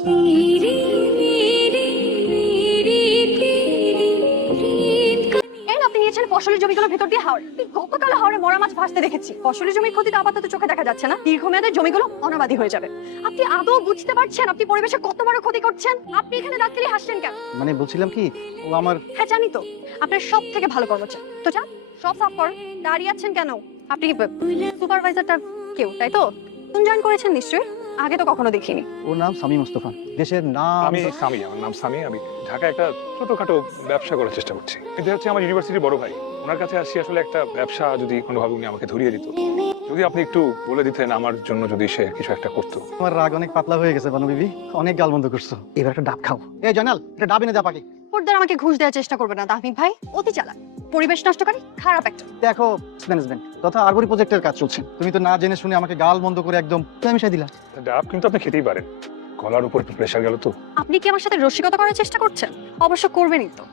আপনি নিয়েছেন ফসলের জমিগুলোর ভেতর দিয়ে হাওড়। গতকাল হাওড়ে মরা মাছ ভাসতে দেখেছি। ফসলের জমির ক্ষতি তো আপাতত চোখে দেখা যাচ্ছে না, দীর্ঘমেয়াদের জমিগুলো অনাবাদী হয়ে যাবে। আপনি আদৌ বুঝতে পারছেন আপনি পরিবেশে কত বড় ক্ষতি করছেন? আপনি এখানে দাঁড়িয়ে হাসছেন কেন? মানে বলছিলাম কি, ও আমার... হ্যাঁ জানি তো, আপনার সব থেকে ভালো কর্মচারী। তো যান সব সাফ করুন। দাঁড়িয়ে আছেন কেন? আপনি কি সুপারভাইজারটা কেউ, তাই তো? তুমি জয়েন করেছেন নিশ্চয়ই, আগে তো কখনো দেখিনি। ওর নাম সামি মোস্তফা, দেশের নাম... আমি সামি, আমার নাম সামি। আমি ঢাকায় একটা ছোটখাটো ব্যবসা করার চেষ্টা করছি। এটা হচ্ছে আমার ইউনিভার্সিটির বড় ভাই, ওনার কাছে আসি আসলে একটা ব্যবসা যদি কোনোভাবে উনি আমাকে ধরিয়ে দিত, যদি আপনি একটু বলে দিতেন আমার জন্য যদি সে কিছু একটা করতো। আমার রাগ অনেক পাতলা হয়ে গেছে বানু বিবি, অনেক গালমন্দ করছো। এবার একটা ডাব খাও। এই জয়নাল, একটা ডাব এনে দে পাকে। ওরদের আমাকে ঘুষ দেওয়ার চেষ্টা করবে না তাহমিদ ভাই, অতি চালাক, পরিবেশ নষ্টকারী, খারাপ একটা। দেখো ম্যানেজমেন্ট তথা আরবরি প্রজেক্টের কাজ চলছে, তুমি তো না জেনে শুনে আমাকে গাল বন্ধ করে একদম মিশাই দিলা। ডাব কিন্তু আপনি খেতেই পারেন, গলার উপর একটু প্রেশার গেল তো। আপনি কি আমার সাথে রসিকতা করার চেষ্টা করছেন? অবশ্য করবেনই তো,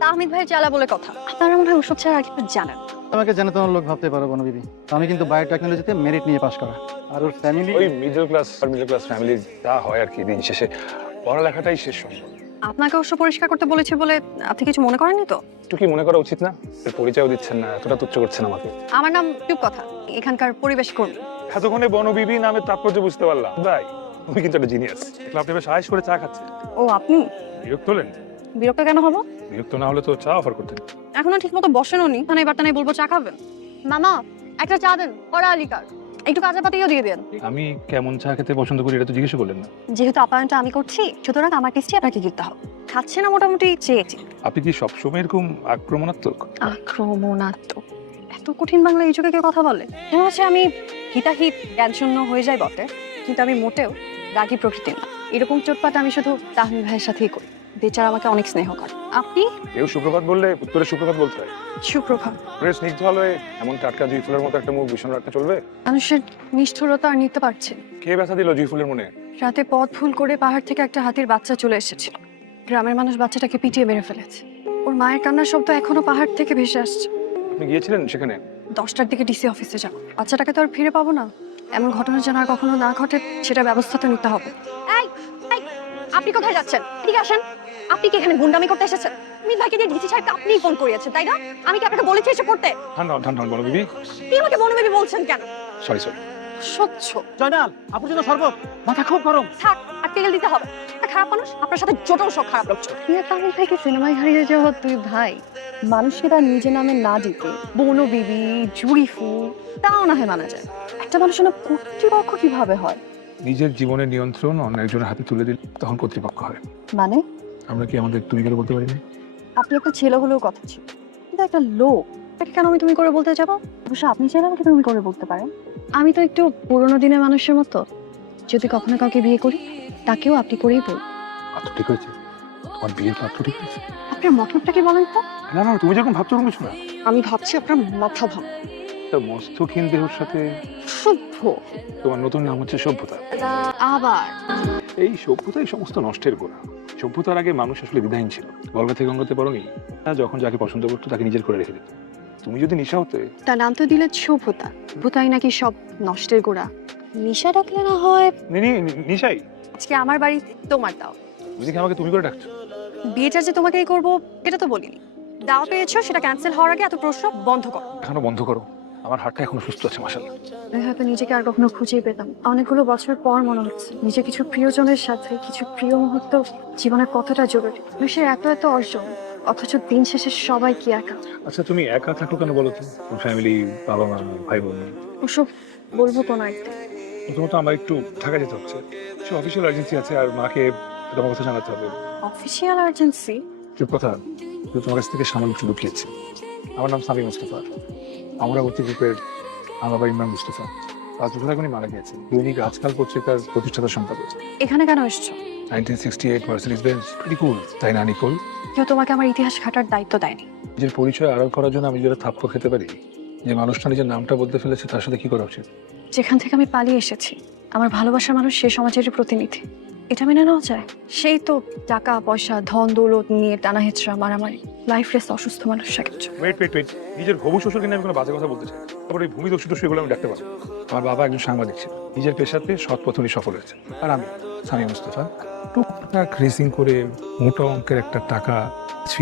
তাহমিদ ভাইয়ের জ্বালা বলে কথা। আপনারা মনে হয় ওসব ছাড়া আর কিছু জানেন। আমাকে জানে তোমার লোক ভাবতে পারো বানু বিবি, আমি কিন্তু বায়োটেকনোলজিতে মেরিট নিয়ে পাশ করা। আর ওর ফ্যামিলি ওই মিডল ক্লাস ফ্যামিলি যা হয় আর কি, দিন শেষে পড়ালেখাটাই শেষ সম্ভব। আপনাকে অবশ্য পরিষ্কার করতে বলেছি বলে আপনি কিছু মনে করেননি তো? একটু কি মনে করা উচিত না? এর পরিচয়ও দিচ্ছেন না, এতটা তুচ্ছ করছেন আমাকে। আমার নাম চুপ কথা, এখানকার পরিবেশ কর্মী। এতক্ষণে বনবিবি নামের তাৎপর্য বুঝতে পারলাম। ভাই তুমি কিন্তু একটা জিনিয়াস। আপনি বেশ আয়েশ করে চা খাচ্ছেন। ও আপনি বিরক্ত হলেন? বিরক্ত কেন হবো? বিরক্ত না হলে তো চা অফার করতেন। এখনো ঠিক মতো বসেনও নি, মানে এবার তাই বলবো চা খাবেন? মামা একটা চা দেন, কড়া আলিকার, একটু কাঁচা পাতিও দিয়ে দেন। আমি কেমন চা খেতে পছন্দ করি এটা তো জিজ্ঞেস করলেন না। যেহেতু আপ্যায়নটা আমি করছি, সুতরাং আমার টেস্টি আপনাকে দিতে হবে। খাচ্ছে না মোটামুটি চেয়েছি। আপনি কি সবসময় এরকম আক্রমণাত্মক? আক্রমণাত্মক? এত কঠিন বাংলা এই যুগে কেউ কথা বলে? মনে হচ্ছে আমি হিতাহিত জ্ঞানশূন্য হয়ে যাই বটে, কিন্তু আমি মোটেও রাগী প্রকৃতির না। এরকম চোটপাট আমি শুধু তাহমিদ ভাইয়ের সাথেই করি, বেচারা আমাকে অনেক স্নেহ করে। আপনি? কেউ সুপ্রভাত বললে উত্তরে সুপ্রভাত বলতে হয়। সুপ্রভাত। স্নিগ্ধ আলোয় এমন টাটকা জুঁই ফুলের মতো একটা মুখ ভীষণ রাখতে চলবে? মানুষের নিষ্ঠুরতা আর নিতে পারছে। কে ব্যথা দিল জুঁই ফুলের মনে? রাতে পথ ভুল করে পাহাড় থেকে একটা হাতির বাচ্চা চলে এসেছিল। গ্রামের মানুষ বাচ্চাটাকে পিটিয়ে মেরে ফেলেছে। ওর মায়ের কান্নার শব্দ এখনো পাহাড় থেকে ভেসে আসছে। আপনি গিয়েছিলেন সেখানে? 10টার দিকে ডিসি অফিসে যাবো। বাচ্চাটাকে তো আর ফিরে পাবো না। এমন ঘটনা যেন আর কখনো না ঘটে, সেটা ব্যবস্থা তো নিতে হবে। আপনি কোথায় যাচ্ছেন? ঠিক আসেন। আপনি কি এখানে গুন্ডামি করতে এসেছেন? মিত ভাইকে দিয়ে ডিসি সাহেবকে আপনিই ফোন করিয়েছেন, তাই না? আমি কি আপনাকে বলেছি এসে করতে? ঠান্ডা বলো বিবি। কি আমাকে বনবেবি বলছেন কেন? সরি। স্বচ্ছ। জয়নাল, আপুর জন্য শরবত, মাথা খুব গরম। থাক, আর তেল দিতে হবে। একটা খারাপ মানুষ, আপনার সাথে জোটও সব খারাপ লোক। তাহমিদ ভাইকে সিনেমায় হারিয়ে যাওয়া তুই ভাই, মানুষকে তার নিজের নামে না দিতে বনো বিবি, জুড়িফু, তাও না হয় মানা যায়। একটা মানুষের না কর্তৃপক্ষ কিভাবে হয়? নিজের জীবনের নিয়ন্ত্রণ অন্য একজনের হাতে তুলে দিলে তখন কর্তৃপক্ষ হয়। মানে আমরা কি আমাদের তুমি করে বলতে পারি না? আপনি একটা ছেলে হলেও কথা ছিল, কিন্তু একটা লোক, তাকে কেন আমি তুমি করে বলতে যাবো? অবশ্য আপনি চাইলে আমাকে তুমি করে বলতে পারেন। আমি তো একটু পুরোনো দিনের মানুষের মতো, যদি কখনো কাউকে বিয়ে করি তাকেও আপনি করেই বল। পাত্র ঠিক হয়েছে? তোমার বিয়ের পাত্র ঠিক হয়েছে? আপনার মতলবটা কি বলেন তো? না তুমি যেরকম ভাবছো ওরকম কিছু না। আমি ভাবছি আপনার মাথা ভাব। একটা মস্তহীন দেহের সাথে সভ্য। তোমার নতুন নাম হচ্ছে সভ্যতা। আবার এই সভ্যতাই সমস্ত নষ্টের গোড়া। সভ্যতার আগে মানুষ আসলে দ্বিধাহীন ছিল। গলগা থেকে গঙ্গাতে পারোনি, যখন যাকে পছন্দ করতো তাকে নিজের করে রেখে দিত। তুমি যদি নিশা হতে। তার নাম তো দিলে সভ্যতা। সভ্যতাই নাকি সব নষ্টের গোড়া। নিশা ডাকলে না হয় নিশাই। আজকে আমার বাড়ি তোমার দাও। বুঝি কি আমাকে তুমি করে ডাকছো? বিয়েটা যে তোমাকেই করবো এটা তো বলিনি। দাও পেয়েছো, সেটা ক্যান্সেল হওয়ার আগে এত প্রশ্ন বন্ধ করো। এখনো বন্ধ করো, আমার হাতটা এখনো সুস্থ আছে মাশাআল্লাহ। আমি হয়তো নিজেকে আর কখনো খুঁজেই পেতাম। অনেকগুলো বছর পর মনে হচ্ছে নিজে কিছু প্রিয়জনের সাথে কিছু প্রিয় মুহূর্ত জীবনে কতটা জরুরি। মানুষের এত অর্জন, অথচ দিন শেষে সবাই কি একা। আচ্ছা তুমি একা থাকো কেন বলো তো? ফ্যামিলি, বাবা মা, ভাই বোন। ওসব বলবো কোনো একদিন। প্রথমত আমার একটু ঢাকা যেতে হচ্ছে, সে অফিসিয়াল এজেন্সি আছে, আর মাকে তোমার কথা জানাতে হবে। Official agency? চুপ কথা, তোমার কাছ থেকে সামান্য একটু লুকিয়েছি। আমার নাম সামি মুস্তফা, আমরাবতী গ্রুপের আমার বাবা ইমরান মুস্তফা। 5 বছর আগে উনি মারা গেছে। দৈনিক আজকাল পত্রিকার প্রতিষ্ঠাতা সম্পাদক। এখানে কেন এসছো? 1968 মার্সিডিজ বেঞ্জ, প্রিটি কুল, তাই না নিকোল? কেউ তোমাকে আমার ইতিহাস ঘাটার দায়িত্ব দেয়নি। নিজের পরিচয় আড়াল করার জন্য আমি যেটা থাপ্পড় খেতে পারি, যে মানুষটা নিজের নামটা বলতে ফেলেছে তার সাথে কি করা উচিত? যেখান থেকে আমি পালিয়ে এসেছি, আমার ভালোবাসার মানুষ সে সমাজেরই প্রতিনিধি, এটা মেনে নেওয়া যায়? সেই তো টাকা পয়সা ধন দৌলত নিয়ে টানা হেঁচড়া মারামারি, লাইফ রেস অসুস্থ মানুষ সাকিচ্ছ। ওয়েট, নিজের হবু শ্বশুরকে নিয়ে আমি কোনো বাজে কথা বলতে চাই। তারপরে এই ভূমি দস্যু এগুলো আমি ডাকতে পারবো। আমার বাবা একজন সাংবাদিক ছিল, নিজের পেশাতে সৎ পথে উনি সফল হয়েছে। আর আমি সামি মুস্তফা টুকটাক রেসিং করে মোটা অঙ্কের একটা টাকা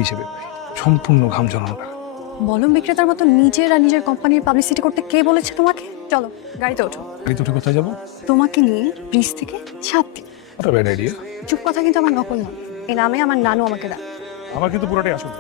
হিসেবে পাই, সম্পূর্ণ ঘাম ঝরানো টাকা। মলম বিক্রেতার মতো নিজের আর নিজের কোম্পানির পাবলিসিটি করতে কে বলেছে তোমাকে? চলো গাড়িতে ওঠো, গাড়িতে উঠে কোথায় যাবো? তোমাকে নিয়ে ব্রিজ থেকে ছাপ দিই। ওটা ব্যাড আইডিয়া। চুপ কথা কিন্তু আমার নকল নয়, এই নামে আমার নানু আমাকে ডাক। আমার কিন্তু পুরোটাই আসল।